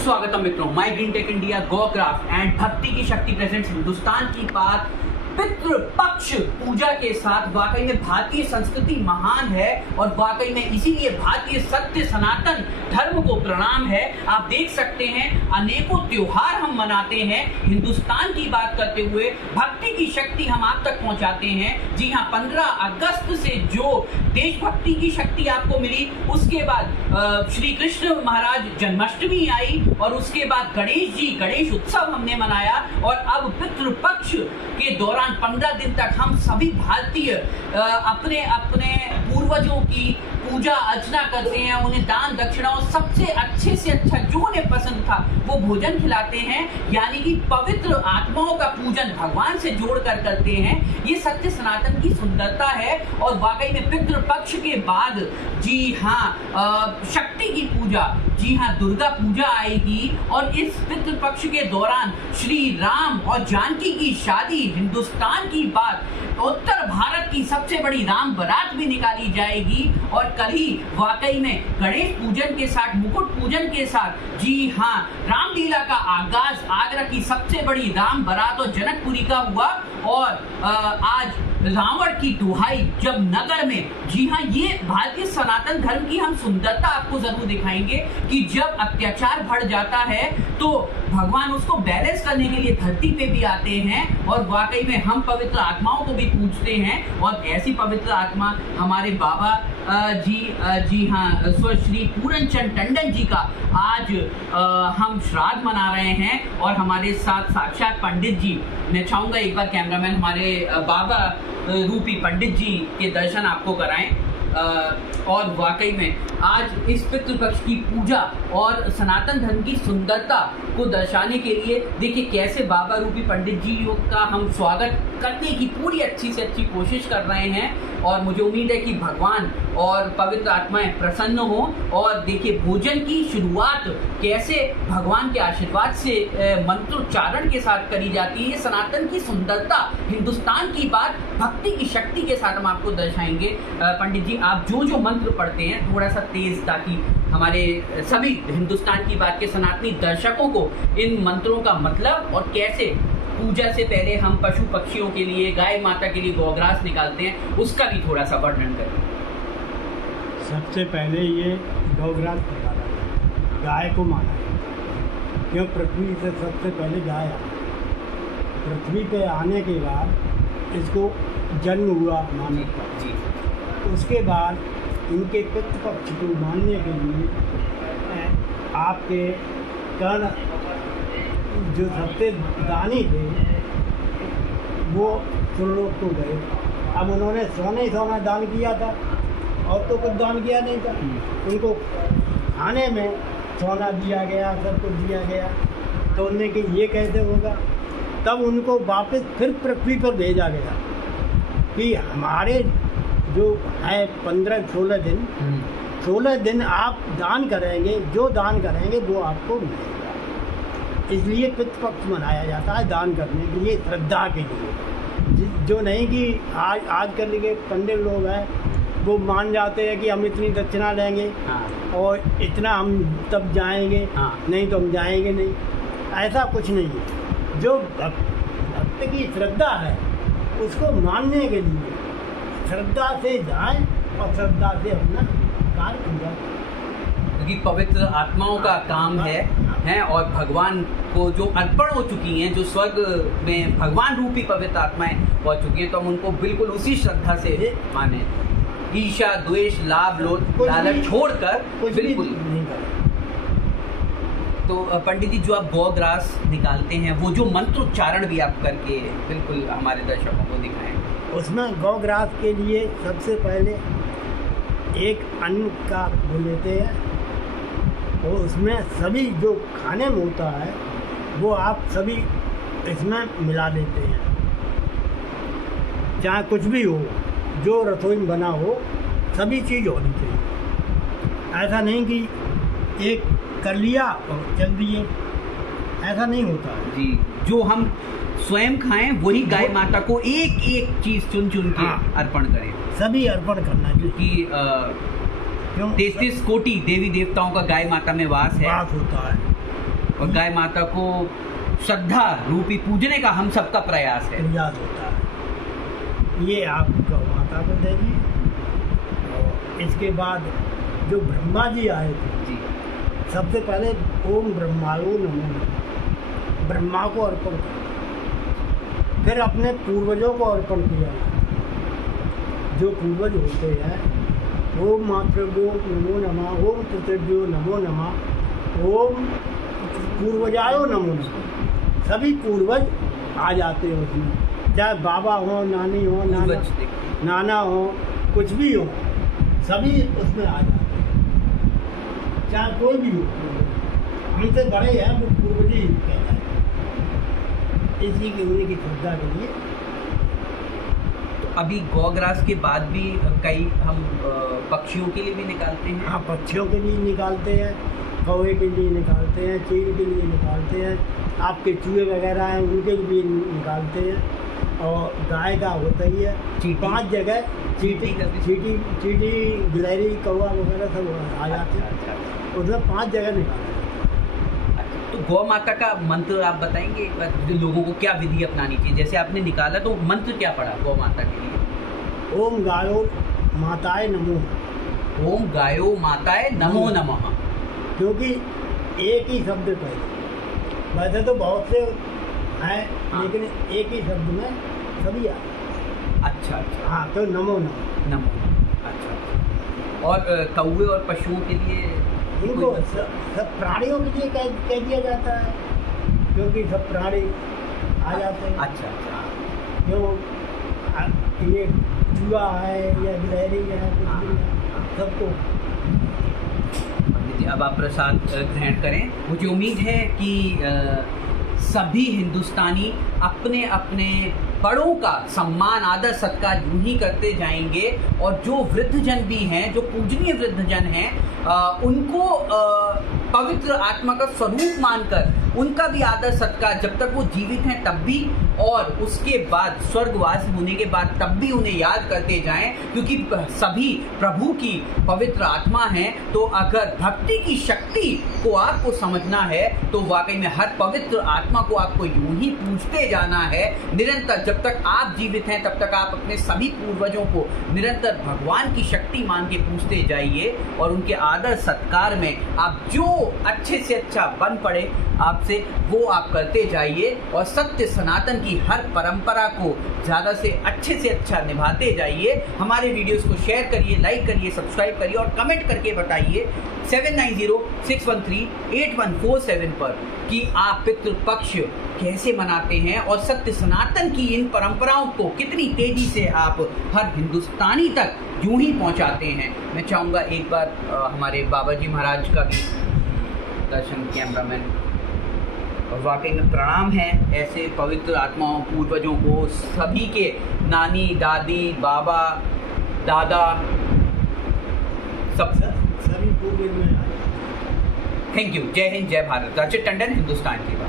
स्वागतम मित्रों, my green tech India, go craft and भक्ति की शक्ति प्रेजेंट्स हिंदुस्तान की बात पितृ पक्ष पूजा के साथ। वाकई में भारतीय संस्कृति महान है और वाकई में इसीलिए भारतीय सत्य सनातन धर्म को प्रणाम है। आप देख सकते हैं अनेकों त्योहार हम मनाते हैं, हिंदुस्तान की बात करते हुए भक्ति की शक्ति हम आप तक पहुंचाते हैं। जी हाँ, 15 अगस्त से जो देशभक्ति की शक्ति आपको मिली, उसके बाद श्री कृष्ण महाराज जन्माष्टमी आई और उसके बाद गणेश उत्सव हमने मनाया और अब पितृपक्ष के दौरान 15 दिन तक हम सभी भारतीय अपने अपने पूर्वजों की पूजा अर्चना करते हैं, उन्हें दान दक्षिणा और सबसे अच्छे से अच्छा जो उन्हें पसंद था वो भोजन खिलाते हैं, यानी कि पवित्र आत्माओं का पूजन भगवान से जोड़कर करते हैं। ये सत्य सनातन की सुंदरता है और वाकई में पितृपक्ष के बाद जी हाँ शक्ति की पूजा, जी हाँ दुर्गा पूजा आएगी और इस पितृपक्ष के दौरान श्री राम और जानकी की शादी, हिंदुस्तान की बात, उत्तर भारत की सबसे बड़ी राम बारात भी निकाली जाएगी और कल ही वाकई में गणेश पूजन के साथ, मुकुट पूजन के साथ जी हाँ रामलीला का आगाज आगरा की सबसे बड़ी राम बारात और जनकपुरी का हुआ और आज रावण की दुहाई जब नगर में, जी हाँ ये भारतीय सनातन धर्म की हम सुंदरता आपको जरूर दिखाएंगे कि जब अत्याचार बढ़ जाता है तो भगवान उसको बैलेंस करने के लिए धरती पे भी आते हैं और वाकई में हम पवित्र आत्माओं को भी पूजते हैं और ऐसी पवित्र आत्मा हमारे बाबा जी हाँ श्री पूरन चंद टंडन जी का आज हम श्राद्ध मना रहे हैं और हमारे साथ साक्षात पंडित जी, मैं चाहूंगा एक बार कैमरामैन हमारे बाबा रूपी पंडित जी के दर्शन आपको कराएं और वाकई में आज इस पितृपक्ष की पूजा और सनातन धर्म की सुंदरता को दर्शाने के लिए देखिए कैसे बाबा रूपी पंडित जी का हम स्वागत करने की पूरी अच्छी से अच्छी कोशिश कर रहे हैं और मुझे उम्मीद है कि भगवान और पवित्र आत्माएं प्रसन्न हो। और देखिए भोजन की शुरुआत कैसे भगवान के आशीर्वाद से मंत्रोच्चारण के साथ करी जाती है। ये सनातन की सुंदरता, हिंदुस्तान की बात, भक्ति की शक्ति के साथ हम आपको दर्शाएंगे। पंडित जी आप जो जो मंत्र पढ़ते हैं थोड़ा सा तेज, ताकि हमारे सभी हिंदुस्तान की बात के सनातनी दर्शकों को इन मंत्रों का मतलब और कैसे पूजा से पहले हम पशु पक्षियों के लिए, गाय माता के लिए गौग्रास निकालते हैं, उसका भी थोड़ा सा वर्णन करें। सबसे पहले ये गौग्रास निकाला है, गाय को माना है, क्यों पृथ्वी से सबसे पहले गाय आई। पृथ्वी पे आने के बाद इसको जन्म हुआ मानव का। उसके बाद इनके पितृपक्ष को मानने के लिए आपके कर्ण जो सबसे दानी थे वो सुरलोक को गए। अब उन्होंने सोना ही सोना दान किया था और तो कुछ दान किया नहीं था। उनको खाने में सोना दिया गया, सब कुछ दिया गया, तो उन्होंने कि ये कैसे होगा। तब उनको वापस फिर पृथ्वी पर भेजा गया कि हमारे जो है 15-16 दिन, 16 दिन आप दान करेंगे, जो दान करेंगे वो आपको मिलेगा। इसलिए पितृपक्ष मनाया जाता है दान करने के लिए, श्रद्धा के लिए। जो नहीं कि आजकल के पंडित लोग हैं वो मान जाते हैं कि हम इतनी दक्षिणा लेंगे और इतना हम तब जाएंगे, नहीं तो हम जाएंगे नहीं। ऐसा कुछ नहीं है। जो भक्त की श्रद्धा है उसको मानने के लिए श्रद्धा से जाएं और श्रद्धा से अपना कार्य पूरा, क्योंकि पवित्र आत्माओं का काम है और भगवान को जो अर्पण हो चुकी हैं, जो स्वर्ग में भगवान रूपी पवित्र आत्माएं पहुंच चुकी हैं, तो हम उनको बिल्कुल उसी श्रद्धा से माने। ईर्ष्या, द्वेष, लाभ, लालच छोड़कर बिल्कुल नहीं करें। तो पंडित जी जो आप गौग्रास निकालते हैं वो जो मंत्रोच्चारण भी आप करके बिल्कुल हमारे दर्शकों को दिखाएं। उसमें गौग्रास के लिए सबसे पहले एक अन्न का वो लेते हैं और उसमें सभी जो खाने में होता है वो आप सभी इसमें मिला देते हैं। चाहे कुछ भी हो, जो रसोई में बना हो, सभी चीज़ होनी चाहिए। ऐसा नहीं कि एक कर लिया और चल दिए, ऐसा नहीं होता है जी। जो हम स्वयं खाएं वही गाय माता को एक एक चीज चुन चुन के अर्पण करें, सभी अर्पण करना, क्योंकि 33 कोटि देवी देवताओं का गाय माता में वास है। वास होता है। और गाय माता को श्रद्धा रूपी पूजने का हम सबका प्रयास है। प्रयास होता है। ये आप गौ माता को देंगे और इसके बाद जो ब्रह्मा जी आए थे, जी सबसे पहले ओम ब्रह्मायो नमो नमः ब्रह्मा को अर्पण किया, फिर अपने पूर्वजों को अर्पण किया। जो पूर्वज होते हैं, ओम मातृभ्यो नमो नमः, ओम पितृभ्यो नमो नमः, ओम पूर्वजायो नमो नमः। सभी पूर्वज आ जाते हैं उसमें, चाहे बाबा हो, नानी हो, नाना हो, कुछ भी हो, सभी उसमें आ जाते हैं, चाहे कोई भी हो। हमसे बड़े हैं वो पूर्वज ही कहते हैं, इसी की उन्हीं की श्रद्धा के लिए। अभी गौग्रास के बाद भी कई हम पक्षियों के लिए भी निकालते हैं। हाँ, पक्षियों के लिए निकालते हैं, कौवे के लिए निकालते हैं, चील के लिए निकालते हैं, आपके चूहे वगैरह हैं उनके लिए निकालते हैं। और गाय का होता ही है, 5 जगह चीटी, गिलहरी, कौवा वगैरह सब आ जाते हैं, उसमें 5 जगह निकालते हैं। तो गौ माता का मंत्र आप बताएंगे एक बार, जो लोगों को क्या विधि अपनानी चाहिए? जैसे आपने निकाला तो मंत्र क्या पड़ा गौ माता के लिए? ओम गायो माताए नमो। ओम गायो माताए नमो नमः। क्योंकि एक ही शब्द पहले, वैसे तो बहुत से हैं, हाँ। लेकिन एक ही शब्द में सभी आए। अच्छा अच्छा, हाँ, तो नमो नमः। नमो। अच्छा, और कौवे और पशुओं के लिए इनको सब प्राणियों के लिए कह दिया जाता है, क्योंकि सब प्राणी आ जाते हैं। अच्छा अच्छा, जो ये चूहा है या गिलहरी है, कुछ भी है, सबको। पंडित जी अब आप प्रसाद ग्रहण करें। मुझे उम्मीद है कि सभी हिंदुस्तानी अपने अपने बड़ों का सम्मान, आदर, सत्कार यूं ही करते जाएंगे, और जो वृद्धजन भी हैं, जो पूजनीय वृद्धजन हैं, उनको पवित्र आत्मा का स्वरूप मानकर उनका भी आदर सत्कार जब तक वो जीवित हैं तब भी, और उसके बाद स्वर्गवास होने के बाद तब भी उन्हें याद करते जाएं, क्योंकि सभी प्रभु की पवित्र आत्मा हैं। तो अगर भक्ति की शक्ति को आपको समझना है तो वाकई में हर पवित्र आत्मा को आपको यूं ही पूजते जाना है निरंतर। जब तक आप जीवित हैं तब तक आप अपने सभी पूर्वजों को निरंतर भगवान की शक्ति मान के पूजते जाइए, और उनके आदर सत्कार में आप जो अच्छे से अच्छा बन पड़े आपसे वो आप करते जाइए, और सत्य सनातन की हर परंपरा को ज़्यादा से अच्छा निभाते जाइए। हमारे वीडियोस को शेयर करिए, लाइक करिए, सब्सक्राइब करिए और कमेंट करके बताइए 7906138147 पर कि आप पितृपक्ष कैसे मनाते हैं, और सत्य सनातन की इन परंपराओं को कितनी तेजी से आप हर हिंदुस्तानी तक यूं ही पहुंचाते हैं। मैं चाहूँगा एक बार हमारे बाबा जी महाराज का भी दर्शन, कैमरामैन। और वाकई में प्रणाम है ऐसे पवित्र आत्माओं, पूर्वजों को, सभी के नानी, दादी, बाबा, दादा, सब सभी पूर्वज में आए। Thank you. जय हिंद, जय भारत। राशिद टंडन, हिंदुस्तान की बात।